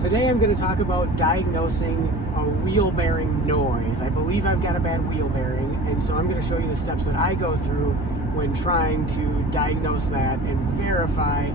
Today I'm going to talk about diagnosing a wheel bearing noise. I believe I've got a bad wheel bearing, and so I'm going to show you the steps that I go through when trying to diagnose that and verify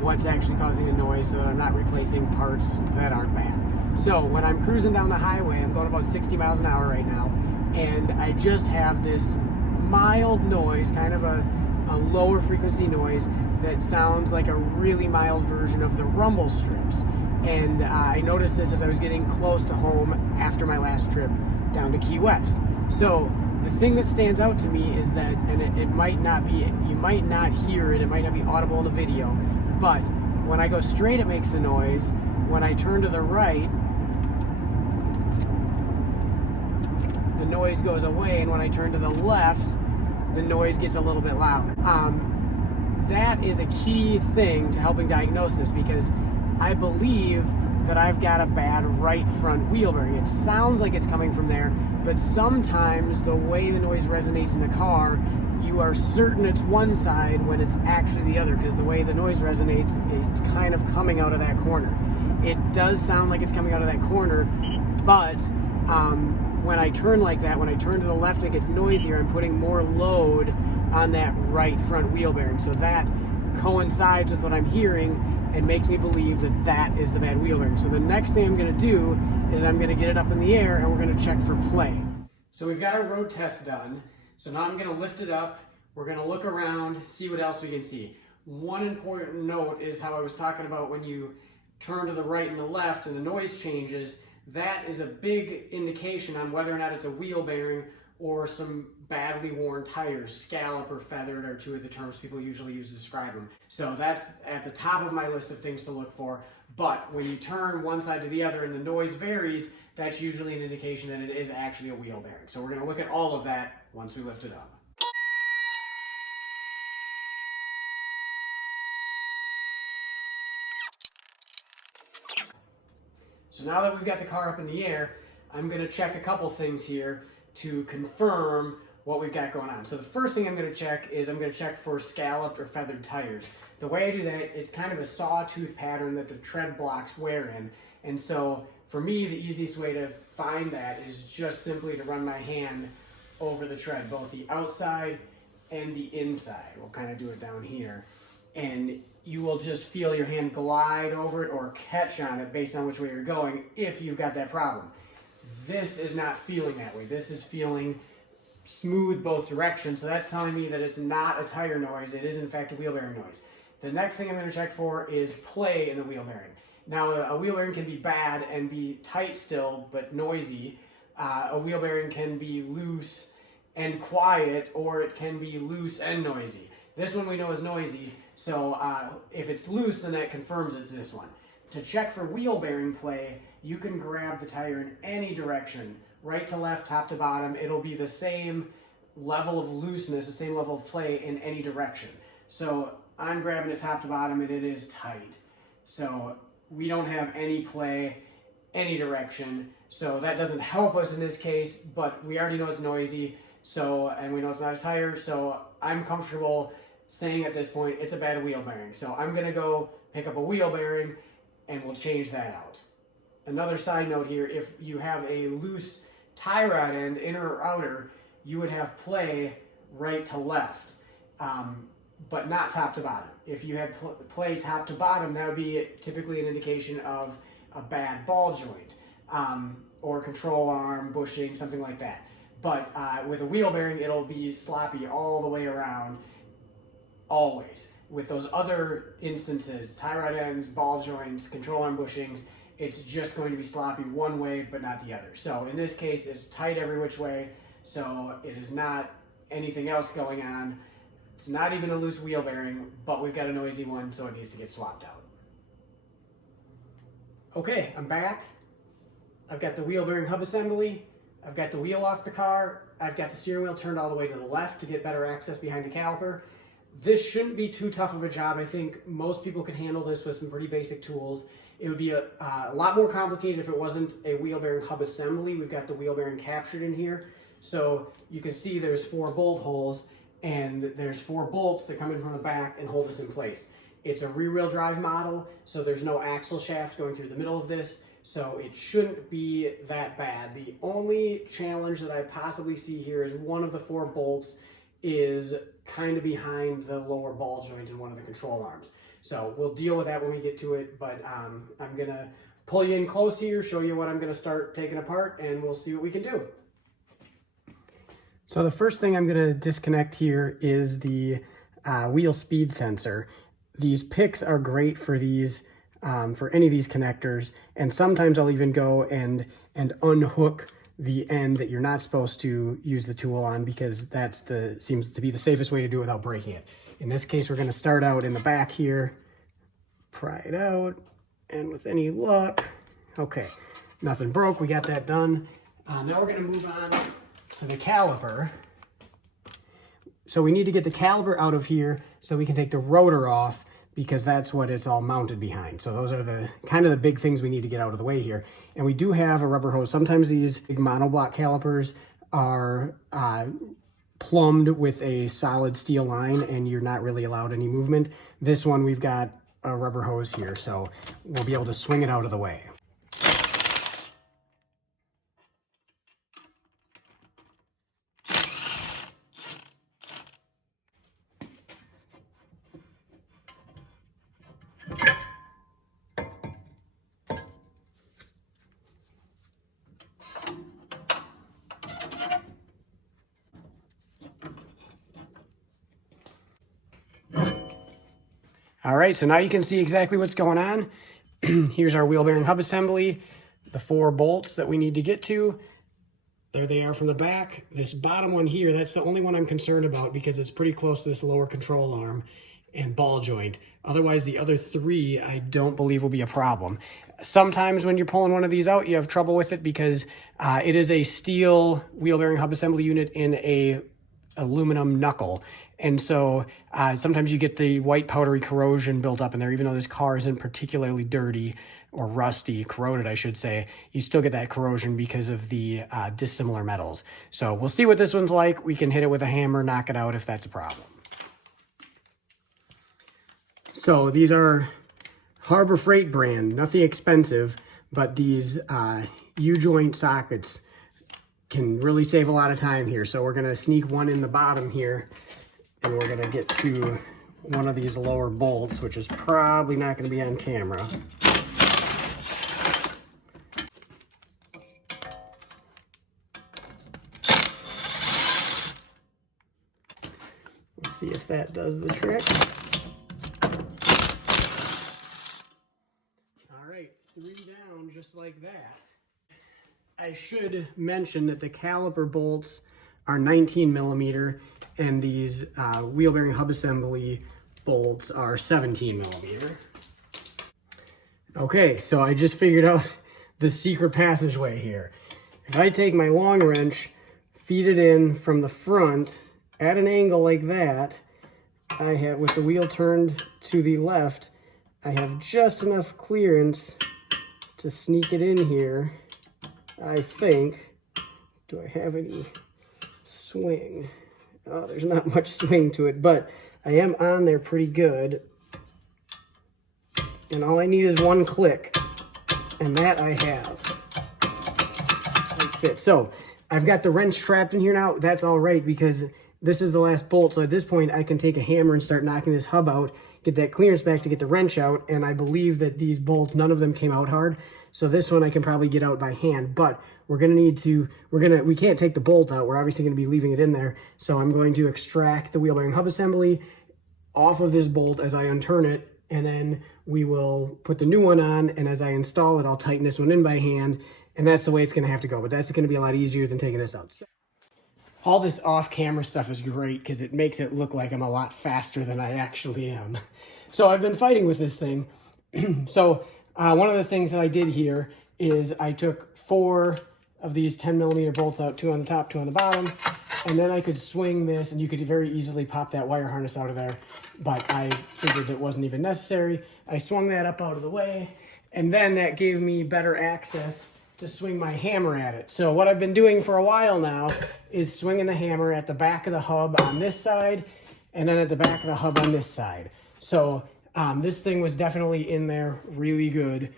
what's actually causing the noise so that I'm not replacing parts that aren't bad. So when I'm cruising down the highway, I'm going about 60 miles an hour right now, and I just have this mild noise, kind of a lower frequency noise that sounds like a really mild version of the rumble strips. And I noticed this as I was getting close to home after my last trip down to Key West. So the thing that stands out to me is that, and it might not be, you might not hear it, it might not be audible in the video, but when I go straight it makes a noise. When I turn to the right, the noise goes away, and when I turn to the left, the noise gets a little bit louder. That is a key thing to helping diagnose this, because I believe that I've got a bad right front wheel bearing. It sounds like it's coming from there, but sometimes the way the noise resonates in the car, you are certain it's one side when it's actually the other, because the way the noise resonates, it's kind of coming out of that corner. It does sound like it's coming out of that corner, but when I turn like that, when I turn to the left, it gets noisier. I'm putting more load on that right front wheel bearing. So that coincides with what I'm hearing and makes me believe that that is the bad wheel bearing. So the next thing I'm going to do is I'm going to get it up in the air and we're going to check for play. So we've got our road test done. So now I'm going to lift it up. We're going to look around, see what else we can see. One important note is how I was talking about when you turn to the right and the left and the noise changes. That is a big indication on whether or not it's a wheel bearing or some badly worn tires. Scallop or feathered are two of the terms people usually use to describe them. So that's at the top of my list of things to look for. But when you turn one side to the other and the noise varies, that's usually an indication that it is actually a wheel bearing. So we're going to look at all of that once we lift it up. So now that we've got the car up in the air, I'm going to check a couple things here to confirm what we've got going on. So the first thing I'm going to check is I'm going to check for scalloped or feathered tires. The way I do that, it's kind of a sawtooth pattern that the tread blocks wear in. And so for me, the easiest way to find that is just simply to run my hand over the tread, both the outside and the inside. We'll kind of do it down here. And you will just feel your hand glide over it or catch on it based on which way you're going if you've got that problem. This is not feeling that way. This is feeling smooth both directions, so that's telling me that it's not a tire noise. It is in fact a wheel bearing noise. The next thing I'm going to check for is play in the wheel bearing. Now a wheel bearing can be bad and be tight still but noisy. A wheel bearing can be loose and quiet, or it can be loose and noisy. This one we know is noisy, so if it's loose, then that confirms it's this one. To check for wheel bearing play, you can grab the tire in any direction, right to left, top to bottom. It'll be the same level of looseness, the same level of play in any direction. So I'm grabbing it top to bottom and it is tight. So we don't have any play, any direction. So that doesn't help us in this case, but we already know it's noisy, and we know it's not a tire, so I'm comfortable saying at this point it's a bad wheel bearing. So I'm gonna go pick up a wheel bearing and we'll change that out. Another side note here, if you have a loose tie rod end, inner or outer, you would have play right to left, but not top to bottom. If you had play top to bottom, that would be typically an indication of a bad ball joint, or control arm, bushing, something like that. But with a wheel bearing, it'll be sloppy all the way around, always. With those other instances, tie rod ends, ball joints, control arm bushings, it's just going to be sloppy one way but not the other. So in this case, it's tight every which way, so it is not anything else going on. It's not even a loose wheel bearing, but we've got a noisy one, so it needs to get swapped out. Okay, I'm back. I've got the wheel bearing hub assembly. I've got the wheel off the car. I've got the steering wheel turned all the way to the left to get better access behind the caliper. This shouldn't be too tough of a job. I think most people could handle this with some pretty basic tools. It would be a lot more complicated if it wasn't a wheel bearing hub assembly. We've got the wheel bearing captured in here. So you can see there's 4 bolt holes and there's 4 bolts that come in from the back and hold this in place. It's a rear-wheel drive model, so there's no axle shaft going through the middle of this, so it shouldn't be that bad. The only challenge that I possibly see here is one of the 4 bolts is kind of behind the lower ball joint in one of the control arms. So we'll deal with that when we get to it, but I'm gonna pull you in close here, show you what I'm gonna start taking apart, and we'll see what we can do. So the first thing I'm gonna disconnect here is the wheel speed sensor. These picks are great for these, for any of these connectors, and sometimes I'll even go and unhook the end that you're not supposed to use the tool on, because seems to be the safest way to do it without breaking it. In this case, we're gonna start out in the back here, pry it out, and with any luck, okay, nothing broke, we got that done. Now we're gonna move on to the caliper. So we need to get the caliper out of here so we can take the rotor off, because that's what it's all mounted behind. So those are the kind of the big things we need to get out of the way here. And we do have a rubber hose. Sometimes these big monoblock calipers are plumbed with a solid steel line and you're not really allowed any movement. This one, we've got a rubber hose here, so we'll be able to swing it out of the way. All right, so now you can see exactly what's going on. Here's our wheel bearing hub assembly, the 4 bolts that we need to get to. There they are from the back. This bottom one here, that's the only one I'm concerned about because it's pretty close to this lower control arm and ball joint. Otherwise, the other 3, I don't believe will be a problem. Sometimes when you're pulling one of these out, you have trouble with it because it is a steel wheel bearing hub assembly unit in a aluminum knuckle. And so sometimes you get the white powdery corrosion built up in there, even though this car isn't particularly dirty or rusty, corroded, I should say, you still get that corrosion because of the dissimilar metals. So we'll see what this one's like. We can hit it with a hammer, knock it out if that's a problem. So these are Harbor Freight brand, nothing expensive, but these U-joint sockets can really save a lot of time here. So we're gonna sneak one in the bottom here, and we're gonna get to one of these lower bolts, which is probably not gonna be on camera. Let's see if that does the trick. All right, 3 down just like that. I should mention that the caliper bolts are 19 millimeter and these wheel bearing hub assembly bolts are 17 millimeter. Okay, so I just figured out the secret passageway here. If I take my long wrench, feed it in from the front at an angle like that, I have, with the wheel turned to the left, I have just enough clearance to sneak it in here, I think. Do I have any swing? Oh, there's not much swing to it, but I am on there pretty good. And all I need is 1 click, and that I have. It fits. So I've got the wrench trapped in here now. That's all right because this is the last bolt. So at this point, I can take a hammer and start knocking this hub out, get that clearance back to get the wrench out. And I believe that these bolts, none of them came out hard. So this one I can probably get out by hand, but we're gonna need to, we can't take the bolt out. We're obviously gonna be leaving it in there. So I'm going to extract the wheel bearing hub assembly off of this bolt as I unturn it, and then we will put the new one on, and as I install it, I'll tighten this one in by hand, and that's the way it's gonna have to go, but that's gonna be a lot easier than taking this out. All this off-camera stuff is great because it makes it look like I'm a lot faster than I actually am. So I've been fighting with this thing. So one of the things that I did here is I took 4 of these 10 millimeter bolts out, 2 on the top, 2 on the bottom, and then I could swing this and you could very easily pop that wire harness out of there, but I figured it wasn't even necessary. I swung that up out of the way, and then that gave me better access to swing my hammer at it. So what I've been doing for a while now is swinging the hammer at the back of the hub on this side, and then at the back of the hub on this side. So This thing was definitely in there really good,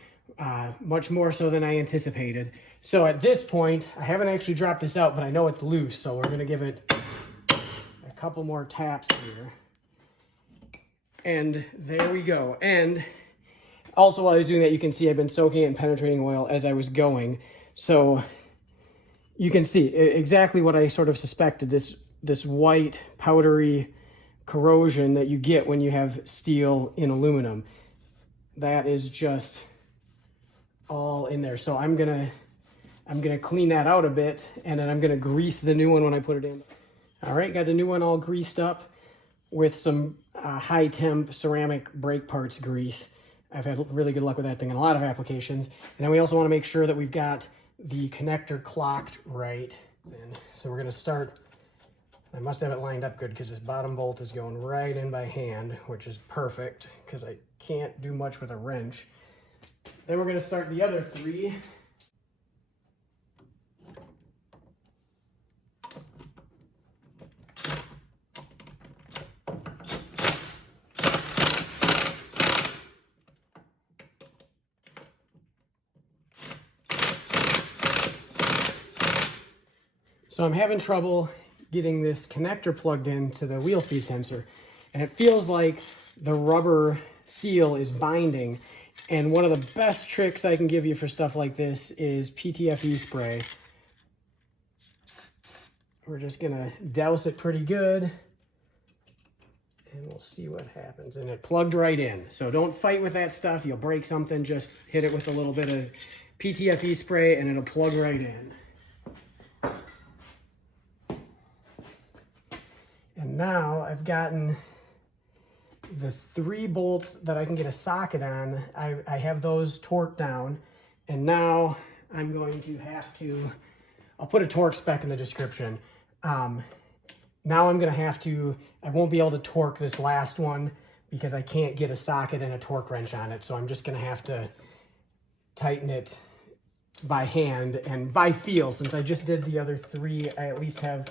much more so than I anticipated. So at this point, I haven't actually dropped this out, but I know it's loose, so we're gonna give it a couple more taps here. And there we go. And also while I was doing that, you can see I've been soaking it in penetrating oil as I was going. So you can see exactly what I sort of suspected, this white powdery corrosion that you get when you have steel in aluminum. That is just all in there. So I'm gonna clean that out a bit, and then I'm gonna grease the new one when I put it in. All right, got the new one all greased up with some high temp ceramic brake parts grease. I've had really good luck with that thing in a lot of applications. And then we also want to make sure that we've got the connector clocked right. So we're going to start, I must have it lined up good because this bottom bolt is going right in by hand, which is perfect because I can't do much with a wrench. Then we're going to start the other three. So I'm having trouble getting this connector plugged into the wheel speed sensor, and it feels like the rubber seal is binding. And one of the best tricks I can give you for stuff like this is PTFE spray. We're just gonna douse it pretty good, and we'll see what happens. And it plugged right in. So don't fight with that stuff. You'll break something. Just hit it with a little bit of PTFE spray and it'll plug right in. And now I've gotten the 3 bolts that I can get a socket on. I have those torqued down, and now I'm going to have to, I'll put a torque spec in the description. Now I'm gonna have to, I won't be able to torque this last one because I can't get a socket and a torque wrench on it. So I'm just gonna have to tighten it by hand and by feel. Since I just did the other 3, I at least have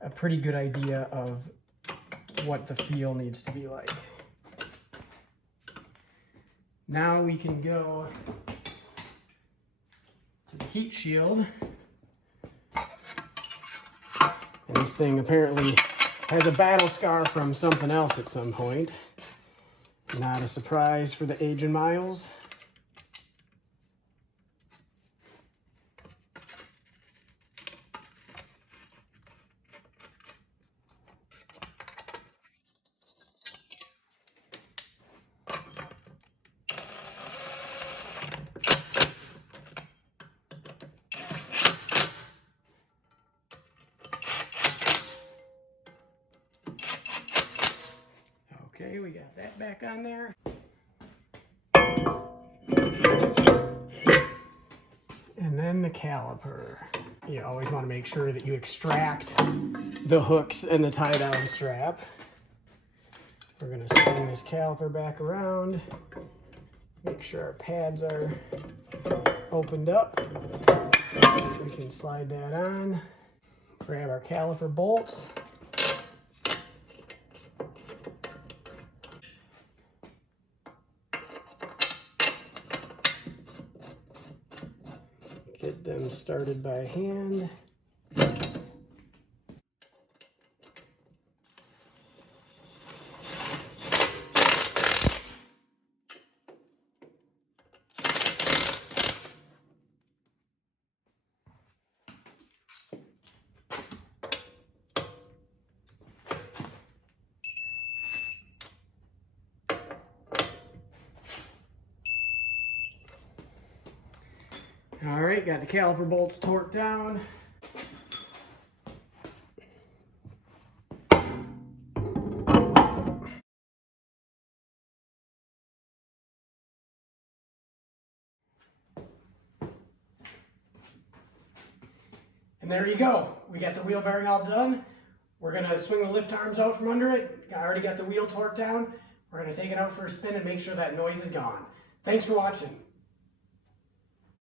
a pretty good idea of what the feel needs to be like. Now we can go to the heat shield. And this thing apparently has a battle scar from something else at some point. Not a surprise for the age and miles. Okay, we got that back on there. And then the caliper. You always want to make sure that you extract the hooks and the tie-down strap. We're going to swing this caliper back around. Make sure our pads are opened up. We can slide that on. Grab our caliper bolts. Get them started by hand. All right, got the caliper bolts torqued down. And there you go. We got the wheel bearing all done. We're gonna swing the lift arms out from under it. I already got the wheel torqued down. We're gonna take it out for a spin and make sure that noise is gone. Thanks for watching.